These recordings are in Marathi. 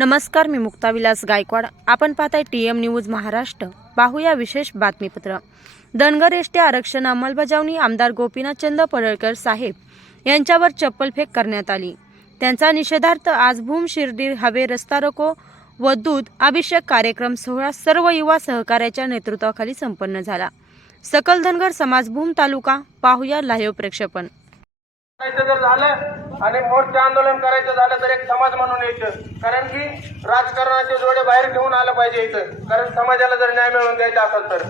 नमस्कार मी मुक्ता विलास गायकवाड. आपण पाहताय टी एम न्यूज महाराष्ट्र. पाहूया विशेष बातमीपत्र. धनगर एसटी आरक्षण अंमलबजावणी आमदार गोपीनाथ चंद पडळकर साहेब यांच्यावर चप्पलफेक करण्यात आली. त्यांचा निषेधार्थ आज भूम शिर्डी हवे रस्ता रोको व दूध अभिषेक कार्यक्रम सोहळा सर्व युवा सहकार्याच्या नेतृत्वाखाली संपन्न झाला. सकल धनगर समाज भूम तालुका पाहूया लाईव्ह प्रक्षेपण. करायचं जर झालं आणि मोठं आंदोलन करायचं झालं तर एक समाज म्हणून यायचं. कारण की राजकारणाचे जोडे बाहेर ठेवून आलं पाहिजे इथं. कारण समाजाला जर न्याय मिळवून द्यायचा असेल तर.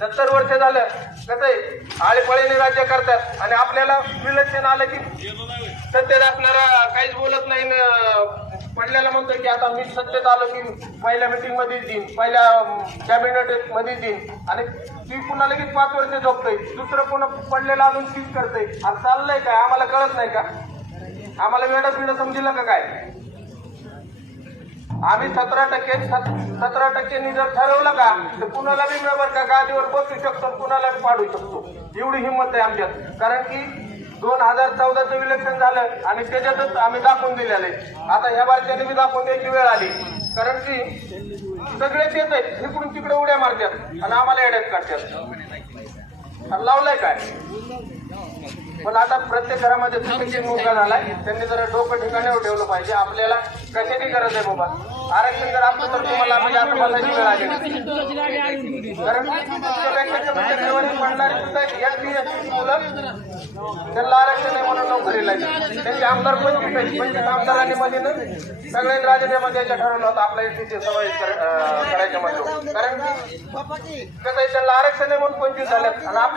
सत्तर वर्ष झालं. कसं आहे? आळीपळीने राज्य करतात. आणि आपल्याला विलक्षण आलं की सत्तेत असणारा काहीच बोलत नाही न पडल्याला म्हणतो की आता मी सत्तेत आलो की पहिल्या मिटिंगमध्येच देईन पहिल्या कॅबिनेटमध्येच देईन. आणि ती पुन्हा लगेच पाच वर्ष झोपतोय. दुसरं पुन्हा पडलेलं अजून तीच करतोय. आणि चाललंय काय? आम्हाला कळत नाही का? आम्हाला वेळ पिढं समजिलं का काय? आम्ही सतरा टक्के सतरा टक्क्यांनी जर ठरवलं का तर कुणाला बी बरोबर का गादीवर बसू शकतो कुणाला पाडू शकतो. एवढी हिंमत आहे आमच्यात. कारण की दोन हजार चौदाचं इलेक्शन झालं आणि त्याच्यातच आम्ही दाखवून दिलेलं आहे. आता ह्या बारक्याने बी दाखवून द्यायची वेळ आली. कारण की सगळेच येत आहेत इकडून तिकडे उड्या मारतात आणि आम्हाला येड्यात काढतात. आणि लावलंय काय? पण आता प्रत्येक घरामध्ये सुशिक्षित मुलगा झालाय. त्यांनी जरा डोकं ठिकाणावर ठेवलं पाहिजे. आपल्याला कशाची गरज आहे बाबा? आरक्षण जर असलं तर तुम्हाला म्हणजे आता बसायची वेळ आली नसती. कारण तुमच्यापेक्षा पडणारी सुद्धा या टी मुलं त्यांना आरक्षण आहे म्हणून नोकरीला आहेत. त्यांचे आमदार पंचवीस आहेत पंचवीस म्हणजे आमदारांनी मध्ये ना सगळ्यात राजीनामा द्यायचं ठरवलं होतं आपल्या एसटीचे समावेश कर- अं, करायच्या मध्ये कारण की कसं आहे त्यांना आरक्षण आहे म्हणून पंचवीस झाल्यात आणि आपल्या